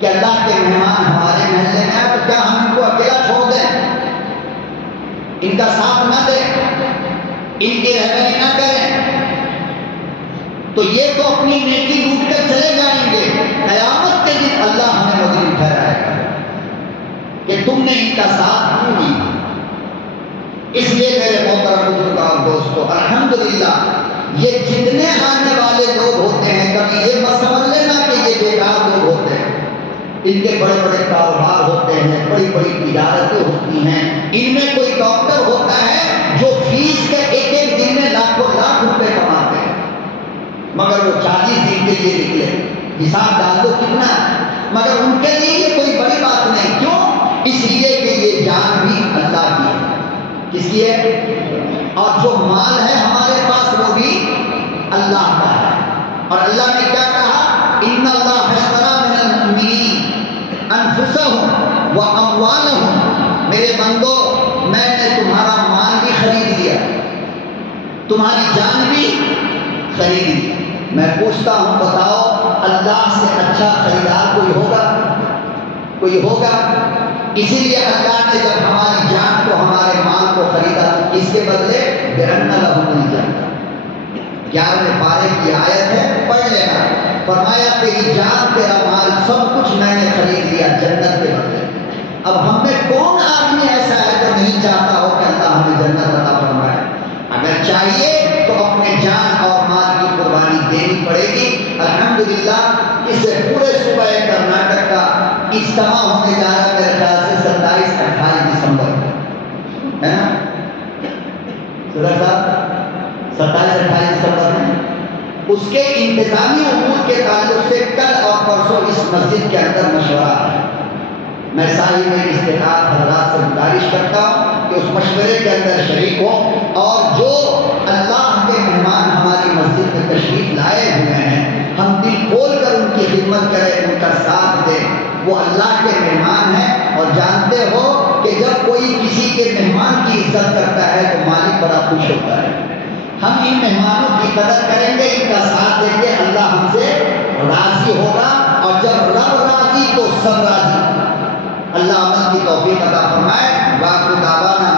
کہ اللہ کے مہمان ہمارے محلے میں آئے؟ تو کیا ہم ان کو اکیلا چھوڑ دیں، ان کا ساتھ نہ دیں، ان کی رہبری نہ کریں؟ تو یہ تو اپنی نیکی لوٹ کر چلے جائیں گے، قیامت کے دن اللہ ہمیں مجرم ٹھہرائے گا کہ تم نے ان کا ساتھ کیوں دیا۔ اس لیے میرے محترم بزرگوں اور دوستو، الحمدللہ یہ جتنے آنے والے لوگ ہوتے ہیں، کبھی یہ مت سمجھ لینا کہ یہ بیکار لوگ ہوتے ہیں۔ ان کے بڑے بڑے کاروبار ہوتے ہیں، بڑی بڑی تجارتیں ہوتی ہیں، ان میں کوئی ڈاکٹر ہوتا ہے جو فیس کے ایک ایک دن میں لاکھوں لاکھ روپے کماتے ہیں، مگر وہ 40 دن کے لیے نکلے، حساب ڈال دو کتنا ہے، مگر ان کے لیے یہ کوئی بڑی بات نہیں۔ کیوں؟ اس لیے کہ یہ جان بھی اللہ کی ہے۔ کس کی ہے؟ اور جو مال ہے ہمارے پاس وہ بھی اللہ کا ہے۔ اور اللہ نے کیا کہا؟ ان اللہ اشتری من المؤمنین انفسهم واموالهم، میرے بندو میں نے تمہارا مال بھی خرید لیا، تمہاری جان بھی خرید لی۔ میں پوچھتا ہوں، بتاؤ اللہ سے اچھا خریدار کوئی ہوگا؟ کوئی ہوگا؟ اسی لیے اللہ نے جب ہماری جان کو، ہمارے مال کو خریدا تو اس کے بدلے بِأَنَّ لَهُمُ الْجَنَّةَ، 11ویں پارے کی آیت ہے، پڑھ لینا۔ فرمایا تیری جان، تیرا مال، سب کچھ میں نے خرید لیا جنت کے بدلے۔ اب ہم میں کون آدمی ایسا ہے جو نہیں چاہتا ہو کہ اللہ ہمیں جنت عطا فرمائے؟ اگر چاہیے تو اپنے جان اور مال کی قربانی دینی پڑے گی۔ الحمدللہ اس پورے صوبہ کرناٹک کا اجتماع ہونے جا رہا ہے، میرے خیال سے 27-28 دسمبر کو، ہے نا صدر صاحب؟ 27-28 دسمبر میں اس کے انتظامی امور کے تعلق سے کل اور پرسوں اس مسجد کے اندر مشورہ ہے۔ میں صاحب استطاعت حضرات سے گزارش کرتا ہوں کہ اس مشورے کے اندر شریک ہوں، اور جو اللہ کے مہمان ہماری مسجد میں تشریف لائے ہوئے ہیں، ہم دل کھول کر ان کی خدمت کریں، ان کا ساتھ دیں۔ وہ اللہ کے مہمان ہیں، اور جانتے ہو کہ جب کوئی کسی کے مہمان کی عزت کرتا ہے تو مالک بڑا خوش ہوتا ہے۔ ہم ان مہمانوں کی قدر کریں گے، ان کا ساتھ دیں گے، اللہ ہم سے راضی ہوگا، اور جب رب راضی تو سب راضی۔ اللہ عمل کی توفیق عطا فرمائے۔ وآخر دعوانا